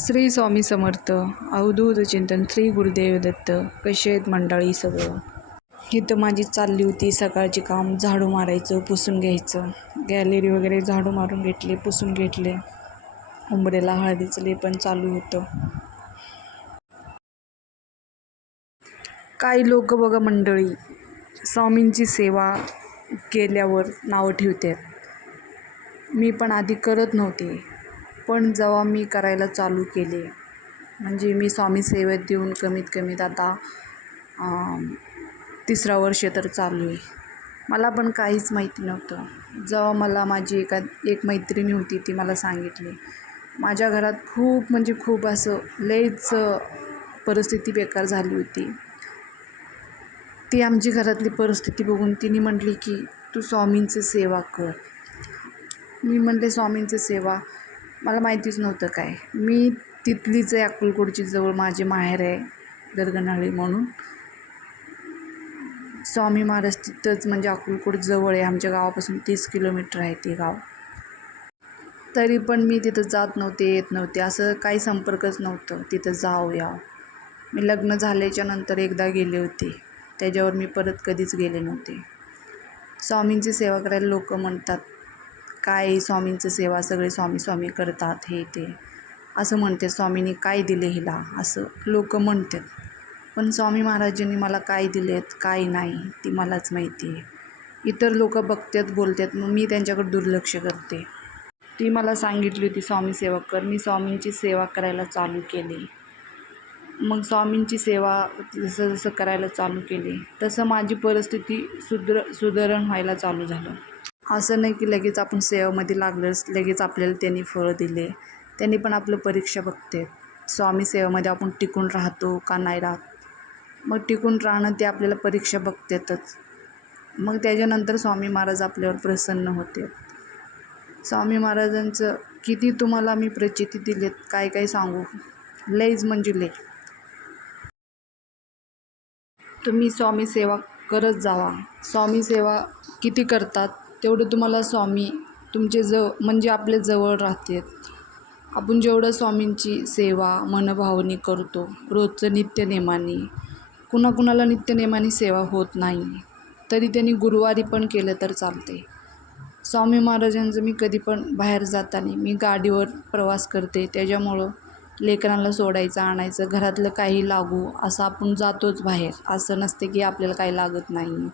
श्री स्वामी समर्थ. अवधूत चिंतन. श्री गुरुदेव दत्त. कसे आहेत मंडळी सगळं? इथं माझी चालली होती सकाळची काम. झाडू मारायचं, पुसून घ्यायचं. गॅलरी वगैरे झाडू मारून घेतले, पुसून घेतले. उंबरेला हळदीचं लेपन चालू होतं. काही लोक बघा मंडळी, स्वामींची सेवा केल्यावर नावं ठेवतात. मी पण आधी करत नव्हते, पण जेव्हा मी करायला चालू केले, म्हणजे मी स्वामी सेवेत देऊन कमीत कमीत आता 3रा वर्ष तर चालू आहे. मला पण काहीच माहिती नव्हतं. जेव्हा मला माझी एक मैत्रिणी होती, ती मला सांगितली. माझ्या घरात खूप म्हणजे खूप असं लयच परिस्थिती बेकार झाली होती. ती आमची घरातली परिस्थिती बघून तिने म्हटली की तू स्वामींची सेवा कर. मी म्हणले स्वामींची सेवा मला माहितीच नव्हतं काय. मी तिथलीच आहे, अक्कलकोटची जवळ माझे माहेर आहे दरगनाळी म्हणून. स्वामी महाराज तिथंच म्हणजे अक्कलकोट जवळ आहे, आमच्या गावापासून 30 किलोमीटर आहे ते गाव. तरी पण मी तिथं जात नव्हते, येत नव्हते, असं काही संपर्कच नव्हतं तिथं जाऊ यावं. मी लग्न झाल्याच्या नंतर एकदा गेले होते, त्याच्यावर मी परत कधीच गेले नव्हते. स्वामींची सेवा करायला लोक म्हणतात काय स्वामींची सेवा, सगळे स्वामी स्वामी करतात, हे ते असं म्हणते. स्वामींनी काय दिले हिला असं लोक म्हणतात. पण स्वामी महाराजांनी मला काय दिलेत काय नाही ती मलाच माहिती आहे. इतर लोक बघतात बोलतात, मग मी त्यांच्याकडे दुर्लक्ष करते. ती मला सांगितली होती स्वामी सेवा कर. मी स्वामींची सेवा करायला चालू केली. मग स्वामींची सेवा जसं जसं करायला चालू केली तसं माझी परिस्थिती सुधारण व्हायला चालू झालं. असं नाही की लगेच आपण सेवामध्ये लागलंच लगेच आपल्याला त्यांनी फळं दिले. त्यांनी पण आपलं परीक्षा बघते. स्वामी सेवेमध्ये आपण टिकून राहतो का नाही राहत. मग टिकून राहणं ते आपल्याला परीक्षा बघतातच. मग त्याच्यानंतर स्वामी महाराज आपल्यावर प्रसन्न होते. स्वामी महाराजांचं किती तुम्हाला मी प्रचिती दिलेत, काय काय सांगू, लयच म्हणजे लय. तुम्ही स्वामी सेवा करत जावा. स्वामी सेवा किती करतात तेवढं तुम्हाला स्वामी तुमचे म्हणजे आपले जवळ राहतात. आपण जेवढं स्वामींची सेवा मनभावनी करतो रोजचं नित्यनेमाने, कुणाकुणाला नित्यनेमाने सेवा होत नाही, तरी त्यांनी गुरुवारी पण केलं तर चालते. स्वामी महाराजांचं मी कधी पण बाहेर जाताना मी गाडीवर प्रवास करते, त्याच्यामुळं लेकरांना सोडायचं आणायचं, घरातलं काही लागू असं आपण जातोच बाहेर. असं नसते की आपल्याला काही लागत नाही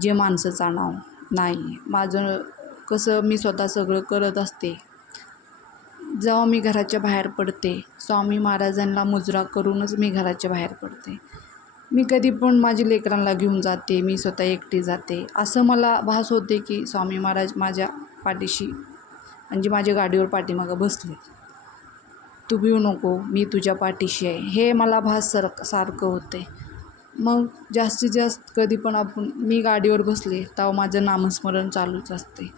जे माणसंच आणावं, नाही. माझं कसं मी स्वतः सगळं करत असते. जेव्हा मी घराच्या बाहेर पडते स्वामी महाराजांना मुजरा करूनच मी घराच्या बाहेर पडते. मी कधी पण माझ्या लेकरांना घेऊन जाते, मी स्वतः एकटी जाते. असं मला भास होते की स्वामी महाराज माझ्या पाठीशी म्हणजे माझ्या गाडीवर पाठीमागं बसले. तू भिऊ नको, मी तुझ्या पाठीशी आहे, हे मला भास सारखं होते. मग जास्तीत जास्त कधी पण मी गाडीवर बसले तेव्हा माझं नामस्मरण चालूच असते.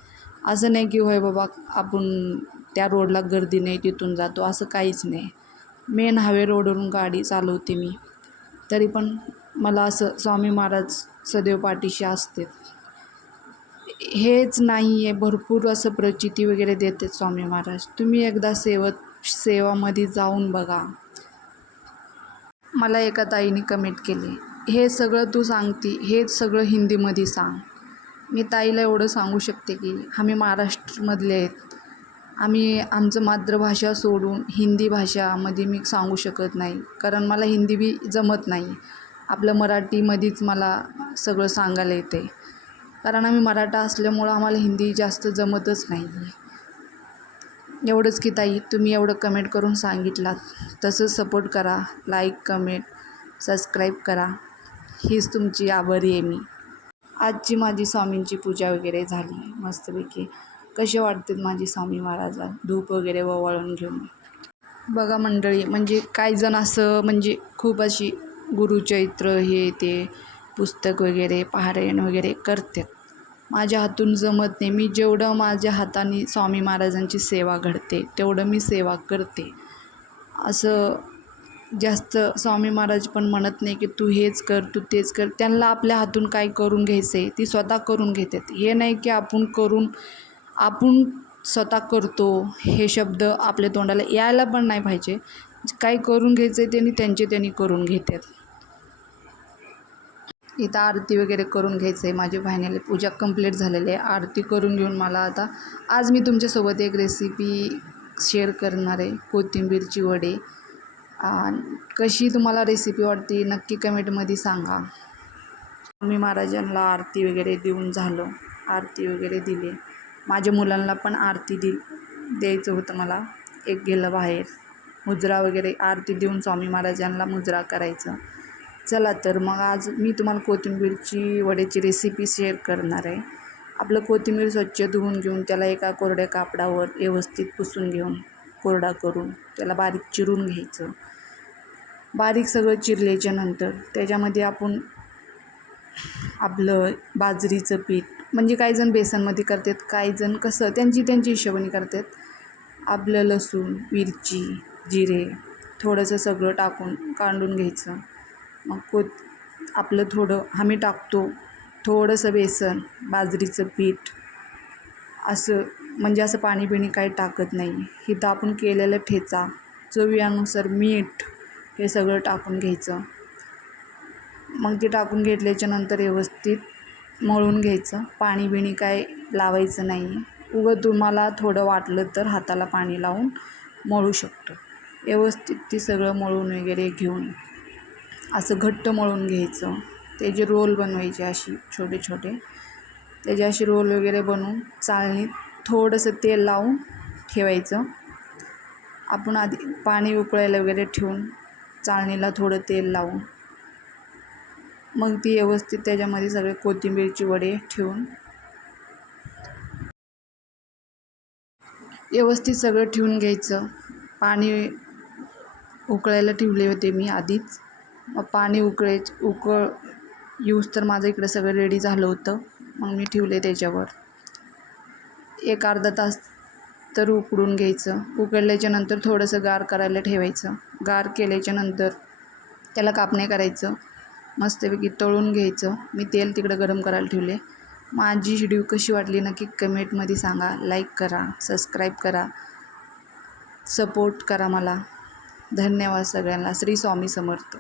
असं नाही की होय बाबा आपण त्या रोडला गर्दी नाही तिथून जातो, असं काहीच नाही. मेन हायवे रोडवरून गाडी चालवते मी, तरी पण मला असं स्वामी महाराज सदैव पाठीशी असते. हेच नाही आहे, भरपूर असं प्रचिती वगैरे देते स्वामी महाराज. तुम्ही एकदा सेवामध्ये जाऊन बघा. मला एका ताईने कमेंट केली, हे सगळं तू सांगती हे सगळं हिंदीमध्ये सांग. मी ताईला एवढं सांगू शकते की आम्ही महाराष्ट्रामधले आहेत. आमचं मातृभाषा सोडून हिंदी भाषामध्ये मी सांगू शकत नाही, कारण मला हिंदी बी जमत नाही. आपलं मराठीमध्येच मला सगळं सांगायला येते, कारण आम्ही मराठा असल्यामुळं आम्हाला हिंदी जास्त जमतच नाही. एवढंच की ताई, तुम्ही एवढं कमेंट करून सांगितलात तसंच सपोर्ट करा, लाईक कमेंट सबस्क्राईब करा. हीच तुमची आभारी आहे मी. आजची माझी स्वामींची पूजा वगैरे झाली मस्तपैकी. कसे वाटतात माझी स्वामी महाराजा धूप वगैरे ओवाळून घेऊन. बघा मंडळी, म्हणजे काही जण असं म्हणजे खूप अशी गुरुचरित्र हे ते पुस्तक वगैरे पारायण वगैरे करतात. माझ्या हातून जमत नाही. मी जेवढं माझ्या हाताने स्वामी महाराजांची सेवा घडते तेवढं मी सेवा करते. असं जास्त स्वामी महाराज पण म्हणत नाही की तू हेच कर तू तेच कर. त्यांना आपल्या हातून काय करून घ्यायचं आहे ती स्वतः करून घेतात. हे नाही की आपण स्वतः करतो हे शब्द आपल्या तोंडाला यायला पण नाही पाहिजे. काय करून घ्यायचं आहे त्यांनी करून घेतात. इथं आरती वगैरे करून घ्यायचं आहे. माझी फायनली पूजा कंप्लीट झालेली आहे. आरती करून घेऊन मला आता आज मी तुमच्यासोबत एक रेसिपी शेअर करणार आहे, कोथिंबीरची वडे. कशी तुम्हाला रेसिपी वाटते नक्की कमेंटमध्ये सांगा. स्वामी महाराजांना आरती वगैरे देऊन झालं, आरती वगैरे दिली. माझ्या मुलांना पण आरती द्यायचं होतं मला. एक गेलं बाहेर. मुजरा वगैरे आरती देऊन स्वामी महाराजांना मुजरा करायचं. चला तर मग आज मी तुम्हाला कोथिंबीरची वड्याची रेसिपी शेअर करणार आहे. आपलं कोथिंबीर स्वच्छ धुवून घेऊन त्याला एका कोरड्या कापडावर व्यवस्थित पुसून घेऊन कोरडा करून त्याला बारीक चिरून घ्यायचं. बारीक सगळं चिरल्याच्या नंतर त्याच्यामध्ये आपण आपलं बाजरीचं पीठ, म्हणजे काही जण बेसनमध्ये करतात, काही जण कसं त्यांची हिशोबाने करतात. आपलं लसूण, मिरची, जिरे थोडंसं सगळं टाकून काढून घ्यायचं. मग आपलं थोडं आम्ही टाकतो थोडंसं बेसन, बाजरीचं पीठ, असं म्हणजे असं पाणी बिणी काही टाकत नाही. इथं आपण केलेलं ठेचा, चवीनुसार मीठ, हे सगळं टाकून घ्यायचं. मग ते टाकून घेतल्याच्या नंतर व्यवस्थित मळून घ्यायचं. पाणी बिणी काय लावायचं नाही. तुम्हाला थोडं वाटलं तर हाताला पाणी लावून मळू शकतो. व्यवस्थित ती सगळं मळून वगैरे घेऊन असं घट्ट मळून घ्यायचं. त्याचे रोल बनवायचे अशी छोटे छोटे. त्याचे असे रोल वगैरे बनवून चाळणीत थोडंसं तेल लावून ठेवायचं. आपण आधी पाणी उकळायला वगैरे ठेवून चाळणीला थोडं तेल लावून मग ती व्यवस्थित त्याच्यामध्ये सगळे कोथिंबीरची वडे ठेवून व्यवस्थित सगळं ठेवून घ्यायचं. पाणी उकळायला ठेवले होते मी आधीच. मग पाणी येऊस तर माझं इकडं सगळं रेडी झालं होतं. मग मी ठेवले त्याच्यावर. एक अर्धा तास तर उकडून घ्यायचं. उकळल्याच्या नंतर थोडंसं गार करायला ठेवायचं. गार केल्याच्या नंतर त्याला कापणे करायचं. मस्तपैकी तळून घ्यायचं. मी तेल तिकडं गरम करायला ठेवले. माझी व्हिडिओ कशी वाटली नक्की कमेंटमध्ये सांगा. लाईक करा, सबस्क्राईब करा, सपोर्ट करा मला. धन्यवाद सगळ्यांना. श्री स्वामी समर्थ.